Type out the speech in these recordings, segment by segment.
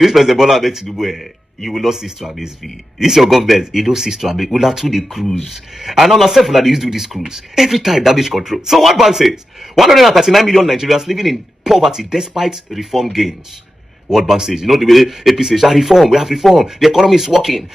This President Bola Ahmed Tinubu, you will not cease to amaze me. This your government, you don't cease to amaze. We'll have to the cruise. And on ourselves, they used to do this cruise. Every time, damage control. So what Bank says, 139 million Nigerians living in poverty despite reform gains. What Bank says, you know the way AP says, reform, we have reform, the economy is working.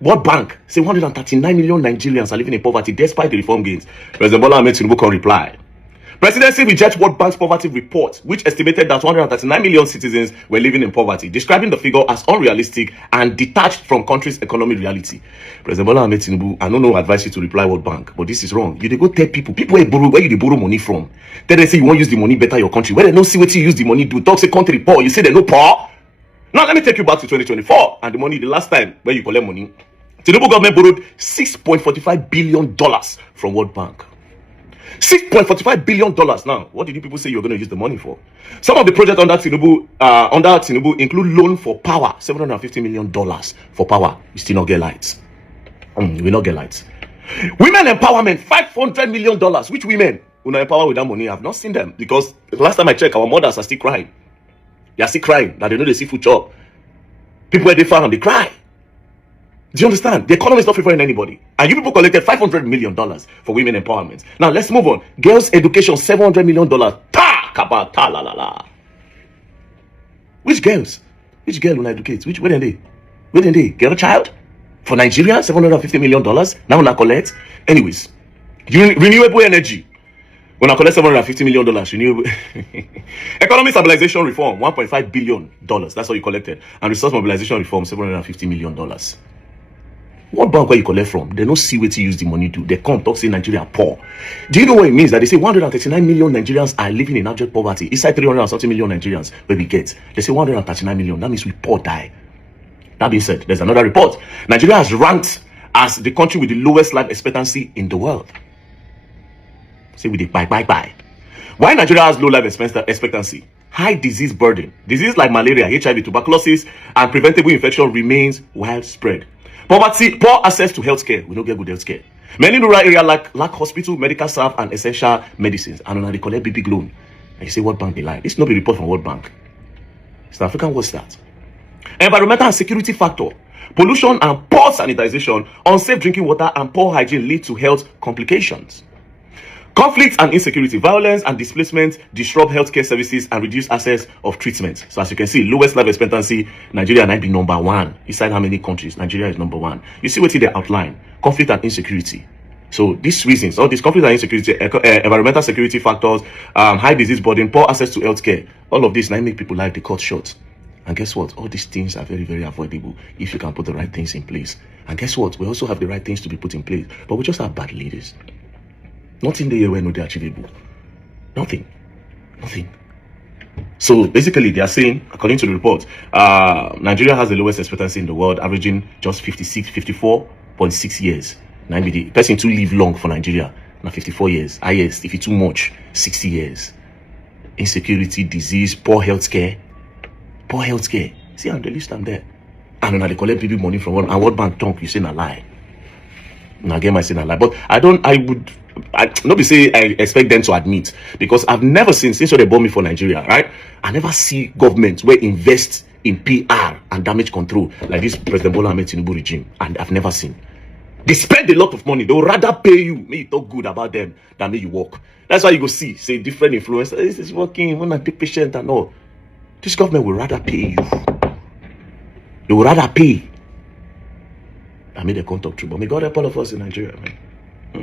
What Bank say 139 million Nigerians are living in poverty despite the reform gains. President Bola Ahmed Tinubu can reply. Presidency rejects World Bank's poverty report, which estimated that 139 million citizens were living in poverty, describing the figure as unrealistic and detached from country's economic reality. President Bola Ahmed Tinubu, I don't know advise you to reply World Bank, but this is wrong. You dey go tell people where you borrow money from. Then they say you won't use the money better your country. Where they don't see what you use the money do. Talk say country poor, you say they no poor. Now let me take you back to 2024 and the money the last time where you collect money. Tinubu government borrowed $6.45 billion from World Bank. $6.45 billion now. What did you people say you're going to use the money for? Some of the projects under Tinubu include loan for power, $750 million for power. We still not get lights. We not get lights. Women empowerment, $500 million. Which women who not empower with that money? I've not seen them because last time I checked, our mothers are still crying. They are still crying that they know they see food job. People where they found, they cry. Do you understand? The economy is not favoring anybody. And you people collected $500 million for women empowerment. Now, let's move on. Girls' education, $700 million. Ta la la la. Which girls? Which girl will educate? Where are they? Where are they? Girl child? For Nigeria, $750 million. Now, when I collect. Anyways, renewable energy. When I collect $750 million, renewable. Economic stabilization reform, $1.5 billion. That's what you collected. And resource mobilization reform, $750 million. What bank where you collect from? They don't see where to use the money to. They come talk say Nigeria poor. Do you know what it means? That they say 139 million Nigerians are living in abject poverty. Inside 300 and something million Nigerians where we get. They say 139 million. That means we poor die. That being said, there's another report. Nigeria has ranked as the country with the lowest life expectancy in the world. Say we did bye. Why Nigeria has low life expectancy? High disease burden. Disease like malaria, HIV, tuberculosis, and preventable infection remains widespread. Poverty, poor access to healthcare. We don't get good healthcare. Many rural areas lack hospital, medical staff, and essential medicines. And when they collect big loan, and you say World Bank they lie. This is not a report from World Bank. It's an African what's that? Environmental and security factor. Pollution and poor sanitization, unsafe drinking water, and poor hygiene lead to health complications. Conflict and insecurity, violence and displacement disrupt healthcare services and reduce access of treatment. So as you can see, lowest life expectancy, Nigeria might be number one. Inside how many countries? Nigeria is number one. You see what they outline? Conflict and insecurity. So these reasons, all these conflict and insecurity, environmental security factors, high disease burden, poor access to healthcare, all of this now make people life they cut short. And guess what? All these things are very, very avoidable if you can put the right things in place. And guess what? We also have the right things to be put in place, but we just have bad leaders. Nothing there where no they achievable. Nothing. So basically they are saying, according to the report, Nigeria has the lowest expectancy in the world, averaging just 54.6 years. Now the person to live long for Nigeria, now 54 years. Highest, if it's too much, 60 years. Insecurity, disease, poor healthcare. See, I'm the list I'm there. And when they collect people money from one, and World Bank talk, you say a lie. Now again, I say a lie. But I not be say I expect them to admit, because I've never seen, since they bought me for Nigeria, right? I never see government where invest in PR and damage control like this President Bola Ahmed Tinubu regime, and I've never seen. They spend a lot of money. They will rather pay you, make you talk good about them, than make you work. That's why you go see, say different influencers. This is working, when I take patient and all. This government will rather pay you. They will rather pay. I made a contact true, but may God help all of us in Nigeria, man.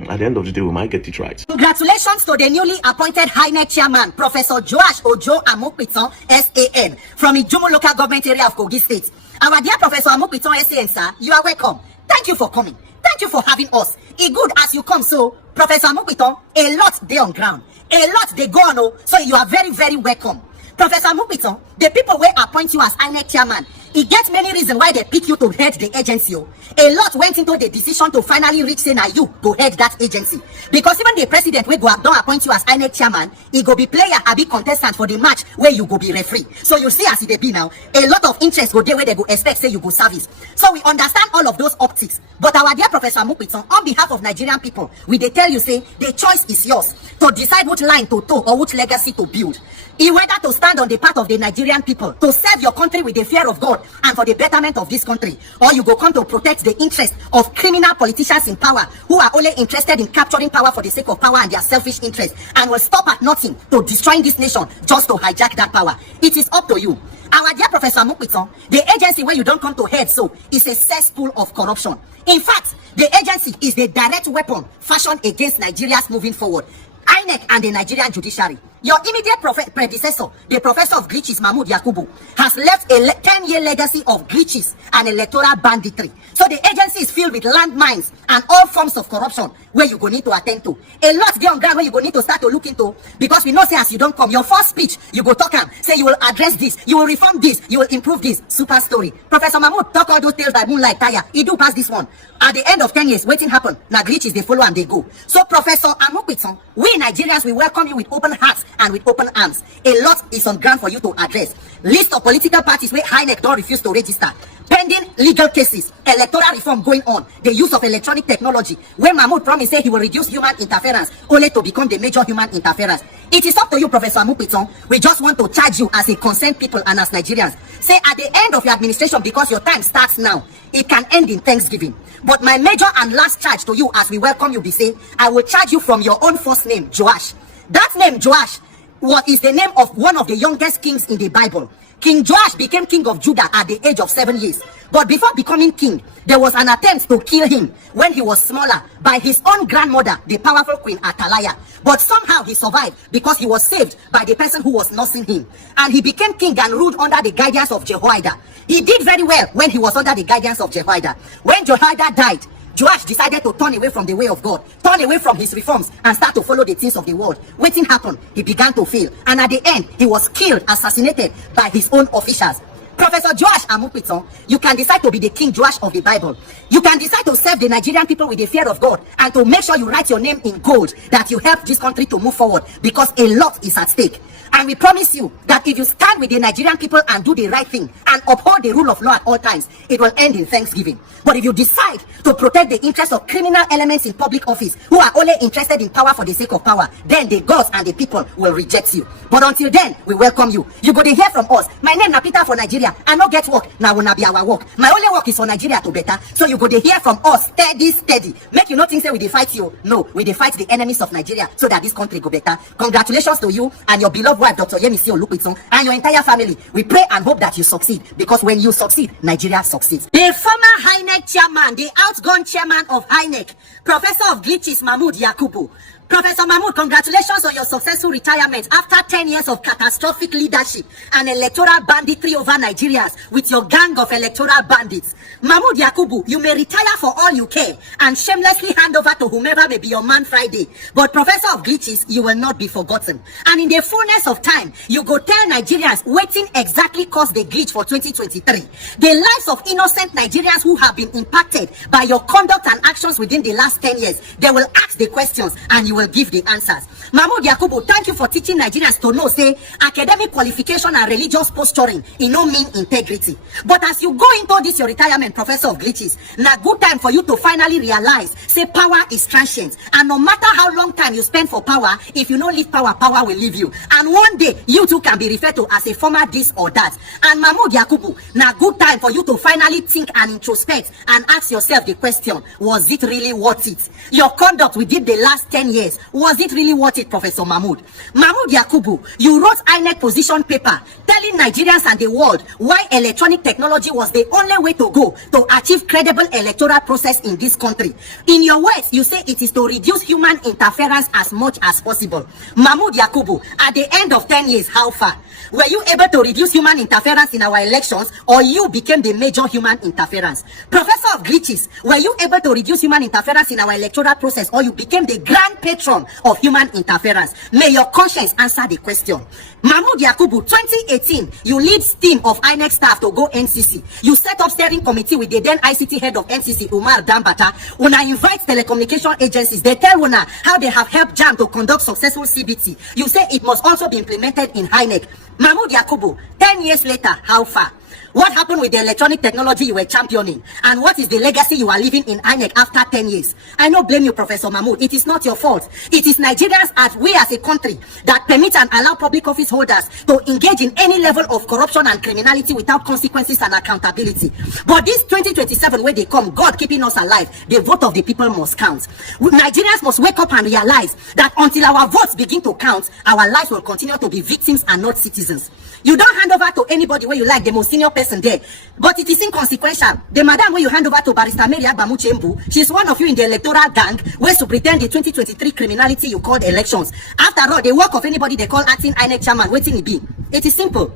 At the end of the day, we might get it right. Congratulations to the newly appointed Inec chairman, Professor Joash Ojo Amokpiton, SAN, from Ijumu local government area of Kogi State. Our dear Professor Amokpiton, SAN, sir, you are welcome. Thank you for coming. Thank you for having us. It's good as you come, so Professor Amokpiton, a lot they on ground. A lot they go on, so you are very, very welcome. Professor Amokpiton, the people will appoint you as Inec chairman. It gets many reasons why they pick you to head the agency. A lot went into the decision to finally reach say now you go head that agency. Because even the president will go don't appoint you as Inec chairman, he go be player or be contestant for the match where you go be referee. So you see as it be now, a lot of interest go there where they go expect say you go service. So we understand all of those optics. But our dear Professor Amokpiton, on behalf of Nigerian people, we they tell you say the choice is yours to decide which line to toe or which legacy to build. Whether to stand on the part of the Nigerian people to serve your country with the fear of God and for the betterment of this country, or you go come to protect the interest of criminal politicians in power who are only interested in capturing power for the sake of power and their selfish interest and will stop at nothing to destroying this nation just to hijack that power. It is up to you. Our dear Professor Amokpiton, the agency where you don't come to head so is a cesspool of corruption. In fact, the agency is the direct weapon fashioned against Nigerians moving forward. Inec and the Nigerian judiciary. Your immediate predecessor, the professor of glitches, Mahmoud Yakubu, has left a 10-year legacy of glitches and electoral banditry. So the agency is filled with landmines and all forms of corruption where you go need to attend to. A lot there on ground where you go need to start to look into, because we know say as you don't come, your first speech, you go talk and say you will address this, you will reform this, you will improve this. Super story. Professor Mahmoud talk all those tales by moonlight tire. He do pass this one. At the end of 10 years, waiting happen. Now glitches, they follow and they go. So Professor Amokpiton, we Nigerians, we welcome you with open hearts and with open arms. A lot is on ground for you to address. List of political parties where Inec don't refuse to register. Pending legal cases, electoral reform going on, the use of electronic technology, where Mahmoud promised say he will reduce human interference, only to become the major human interference. It is up to you, Professor Amokpiton. We just want to charge you as a concerned people and as Nigerians. Say at the end of your administration, because your time starts now, it can end in Thanksgiving. But my major and last charge to you as we welcome you be say, I will charge you from your own first name, Joash. That name, Joash, what is the name of one of the youngest kings in the Bible. King Joash became king of Judah at the age of 7 years. But before becoming king, there was an attempt to kill him when he was smaller by his own grandmother, the powerful Queen Athaliah. But somehow he survived because he was saved by the person who was nursing him. And he became king and ruled under the guidance of Jehoiada. He did very well when he was under the guidance of Jehoiada. When Jehoiada died, Joash decided to turn away from the way of God, turn away from his reforms, and start to follow the things of the world. Waiting happened, he began to fail, and at the end, he was killed, assassinated by his own officials. Professor Joash Amokpiton, you can decide to be the King Joash of the Bible. You can decide to serve the Nigerian people with the fear of God and to make sure you write your name in gold, that you help this country to move forward, because a lot is at stake. And we promise you that if you stand with the Nigerian people and do the right thing and uphold the rule of law at all times, it will end in Thanksgiving. But if you decide to protect the interests of criminal elements in public office who are only interested in power for the sake of power, then the gods and the people will reject you. But until then, we welcome you. You go to hear from us. My name is Peter for Nigeria. I no get work. Now will not be our work. My only work is for Nigeria to better. So you go to hear from us steady. Make you not think say we dey fight you. No, we dey fight the enemies of Nigeria so that this country go better. Congratulations to you and your beloved wife, Dr. Yemisi Olukpiton, and your entire family. We pray and hope that you succeed, because when you succeed, Nigeria succeeds. The former Inec chairman, the outgone chairman of Inec, Professor of Glitches Mahmoud Yakubu. Professor Mahmoud, congratulations on your successful retirement after 10 years of catastrophic leadership and electoral banditry over Nigerians with your gang of electoral bandits. Mahmoud Yakubu, you may retire for all you care and shamelessly hand over to whomever may be your man Friday. But Professor of Glitches, you will not be forgotten. And in the fullness of time, you go tell Nigerians waiting exactly caused the glitch for 2023. The lives of innocent Nigerians who have been impacted by your conduct and actions within the last 10 years, they will ask the questions and you will give the answers. Mahmoud Yakubu, thank you for teaching Nigerians to know, say, academic qualification and religious posturing in no mean integrity. But as you go into this your retirement, Professor of Glitches, na good time for you to finally realize, say, power is transient. And no matter how long time you spend for power, if you don't leave power, power will leave you. And one day, you too can be referred to as a former this or that. And Mahmoud Yakubu, na good time for you to finally think and introspect and ask yourself the question, was it really worth it? Your conduct within the last 10 years, was it really worth it, Professor Mahmoud? Mahmoud Yakubu, you wrote Inec position paper telling Nigerians and the world why electronic technology was the only way to go to achieve credible electoral process in this country. In your words, you say it is to reduce human interference as much as possible. Mahmoud Yakubu, at the end of 10 years, how far? Were you able to reduce human interference in our elections, or you became the major human interference? Professor of glitches, were you able to reduce human interference in our electoral process, or you became the grand patron of human interference? May your conscience answer the question. Mahmoud Yakubu, 2018, you lead team of INEC staff to go NCC. You set up steering committee with the then ICT head of NCC, Umar Dambata. Una invite telecommunication agencies. They tell Una how they have helped JAM to conduct successful CBT. You say it must also be implemented in INEC. Mahmoud Yakubu, 10 years later, how far? What happened with the electronic technology you were championing? And what is the legacy you are leaving in INEC after 10 years? I don't blame you, Professor Mahmoud. It is not your fault. It is Nigerians we as a country that permit and allow public office holders to engage in any level of corruption and criminality without consequences and accountability. But this 2027, where they come, God keeping us alive, the vote of the people must count. Nigerians must wake up and realize that until our votes begin to count, our lives will continue to be victims and not citizens. You don't hand over to anybody where you like, the most senior person there, but it is inconsequential. The madam where you hand over to Barrister Mary Agbamuchembu, she's one of you in the electoral gang where to pretend the 2023 criminality you called elections. After all, the work of anybody they call acting INEC chairman, waiting it be. It is simple.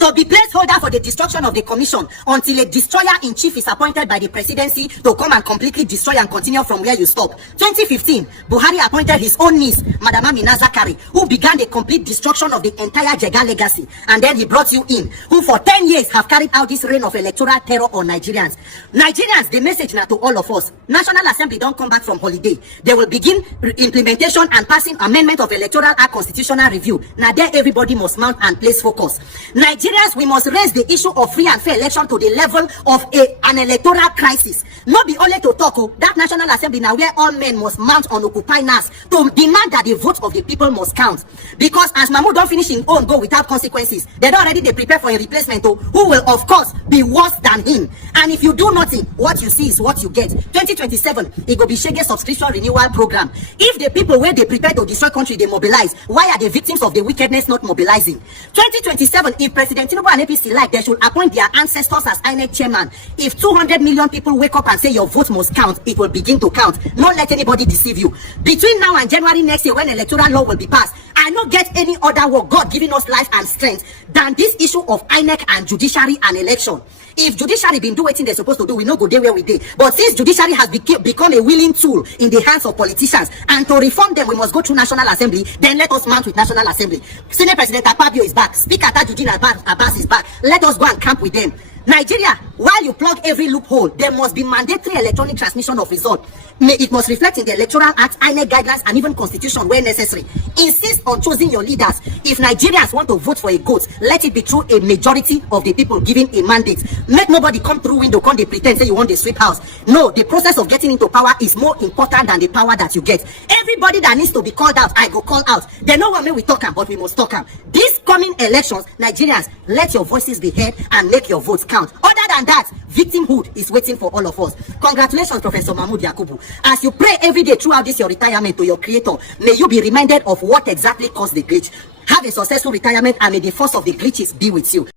To be placeholder for the destruction of the commission until a destroyer-in-chief is appointed by the presidency to come and completely destroy and continue from where you stop. 2015, Buhari appointed his own niece, Madam Amina Zakari, who began the complete destruction of the entire Jega legacy. And then he brought you in, who for 10 years have carried out this reign of electoral terror on Nigerians. Nigerians, the message now to all of us, National Assembly don't come back from holiday. They will begin implementation and passing amendment of Electoral Act constitutional review. Now there everybody must mount and place focus. Nigerians, we must raise the issue of free and fair election to the level of an electoral crisis. Not be only to talk, that National Assembly now where all men must mount on Occupy NAS to demand that the vote of the people must count. Because as Mahmoud don't finish his own go without consequences, they don't already they prepare for a replacement who will of course be worse than him. And if you do nothing, what you see is what you get. 2027, it will be sh0ck subscription renewal program. If the people where they prepare to destroy country, they mobilize, why are the victims of the wickedness not mobilizing? 2027, if President Tinubu and APC like, they should appoint their ancestors as INEC chairman. If 200 million people wake up and say your vote must count, it will begin to count. Not let anybody deceive you. Between now and January next year, when electoral law will be passed, I don't get any other work God giving us life and strength than this issue of INEC and judiciary and election. If judiciary been doing what they're supposed to do, we no go there where we did. But since judiciary has become a willing tool in the hands of politicians, and to reform them, we must go through National Assembly, then let us mount with National Assembly. Senate President Akpabio is back. Speaker Tajudeen Abbas is back. Let us go and camp with them. Nigeria, while you plug every loophole, there must be mandatory electronic transmission of result. It must reflect in the Electoral Act, INEC guidelines, and even Constitution where necessary. Insist on choosing your leaders. If Nigerians want to vote for a goat, let it be through a majority of the people giving a mandate. Make nobody come through window, come they pretend say you want the sweep house. No, the process of getting into power is more important than the power that you get. Everybody that needs to be called out, I go call out. They know what we talk about, we must talk about. These coming elections, Nigerians, let your voices be heard and make your votes count. Other than that, victimhood is waiting for all of us. Congratulations, Professor Mahmoud Yakubu. As you pray every day throughout this your retirement to your creator, may you be reminded of what exactly caused the glitch. Have a successful retirement, and may the force of the glitches be with you.